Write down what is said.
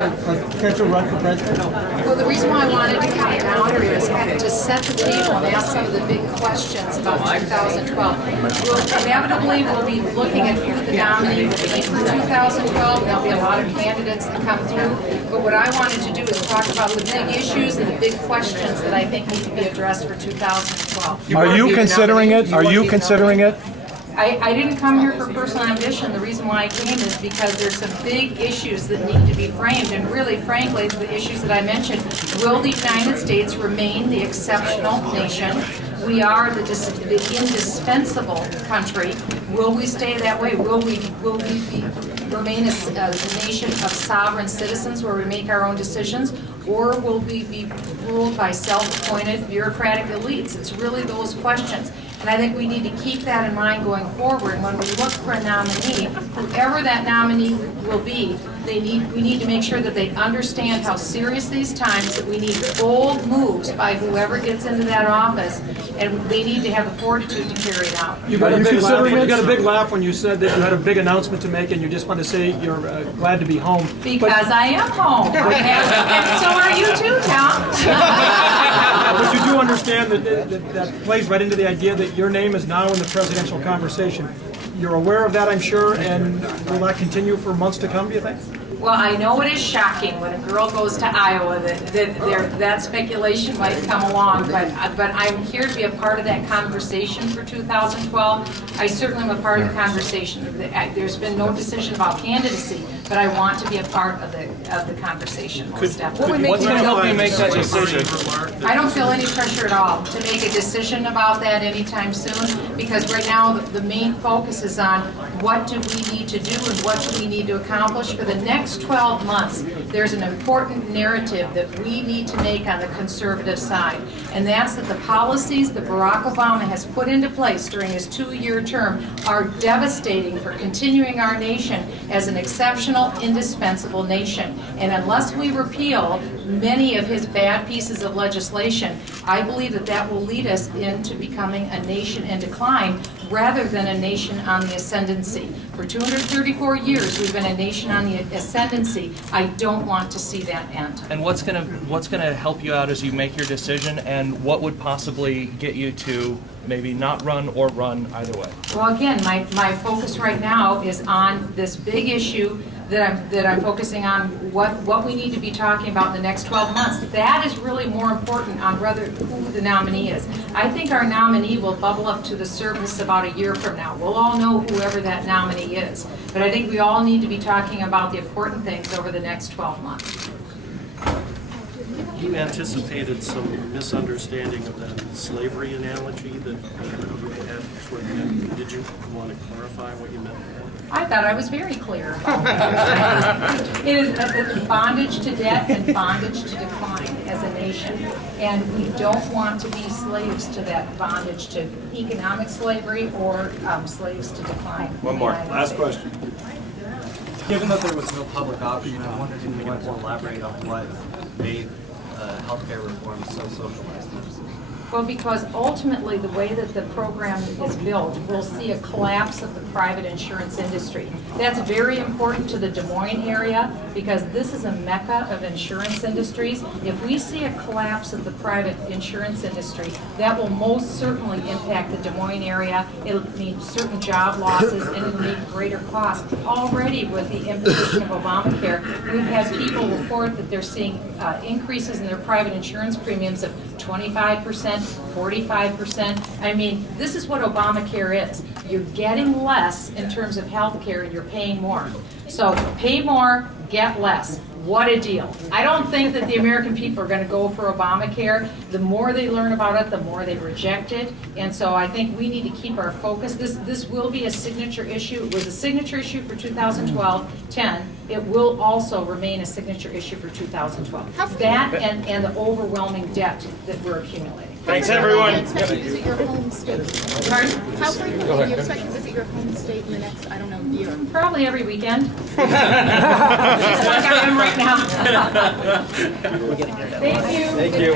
Potential run for president? Well, the reason why I wanted to come down here is to set the table and ask some of the big questions about 2012. Inevitably, we'll be looking at who the nominee will be for 2012. There'll be a lot of candidates that come through. But what I wanted to do is talk about the big issues and the big questions that I think need to be addressed for 2012. Are you considering it? Are you considering it? I didn't come here for personal ambition. The reason why I came is because there's some big issues that need to be framed, and really, frankly, the issues that I mentioned. Will the United States remain the exceptional nation? We are the indispensable country. Will we stay that way? Will we remain a nation of sovereign citizens where we make our own decisions? Or will we be ruled by self-appointed bureaucratic elites? It's really those questions. And I think we need to keep that in mind going forward. And when we look for a nominee, whoever that nominee will be, we need to make sure that they understand how serious these times, that we need bold moves by whoever gets into that office, and they need to have the fortitude to carry it out. You got a big laugh when you said that you had a big announcement to make, and you just want to say you're glad to be home. Because I am home. And so are you too, Tom. But you do understand that plays right into the idea that your name is now in the presidential conversation. You're aware of that, I'm sure, and will that continue for months to come, do you think? Well, I know it is shocking when a girl goes to Iowa that speculation might come along, but I'm here to be a part of that conversation for 2012. I certainly am a part of the conversation. There's been no decision about candidacy, but I want to be a part of the conversation. What's going to help you make that decision? I don't feel any pressure at all to make a decision about that anytime soon, because right now the main focus is on what do we need to do and what do we need to accomplish for the next 12 months. There's an important narrative that we need to make on the conservative side, and that's that the policies that Barack Obama has put into place during his 2-year term are devastating for continuing our nation as an exceptional, indispensable nation. And unless we repeal many of his bad pieces of legislation, I believe that will lead us into becoming a nation in decline rather than a nation on the ascendancy. For 234 years, we've been a nation on the ascendancy. I don't want to see that end. And what's gonna help you out as you make your decision, and what would possibly get you to maybe not run or run either way? Well, again, my focus right now is on this big issue that I'm focusing on what we need to be talking about in the next 12 months. That is really more important on who the nominee is. I think our nominee will bubble up to the surface about a year from now. We'll all know whoever that nominee is. But I think we all need to be talking about the important things over the next 12 months. You anticipated some misunderstanding of that slavery analogy that you had toward the end. Did you want to clarify what you meant? I thought I was very clear about that. It is bondage to debt and bondage to decline as a nation. And we don't want to be slaves to that bondage to economic slavery or slaves to decline. One more. Last question. Given that there was no public option, I wondered if you wanted to elaborate on what made healthcare reform so socialized. Well, because ultimately the way that the program is built, we'll see a collapse of the private insurance industry. That's very important to the Des Moines area because this is a mecca of insurance industries. If we see a collapse of the private insurance industry, that will most certainly impact the Des Moines area. It'll mean certain job losses and it'll mean greater costs. Already with the imposition of Obamacare, we've had people report that they're seeing increases in their private insurance premiums of 25%, 45%. I mean, this is what Obamacare is. You're getting less in terms of health care and you're paying more. So pay more, get less. What a deal. I don't think that the American people are going to go for Obamacare. The more they learn about it, the more they reject it. And so I think we need to keep our focus. This will be a signature issue. It was a signature issue for 2012-10. It will also remain a signature issue for 2012. That and the overwhelming debt that we're accumulating. Thanks, everyone. Do you expect to visit your home state? Pardon? How frequently do you expect to visit your home state in the next, I don't know, year? Probably every weekend. Just like I am right now. Thank you. Thank you.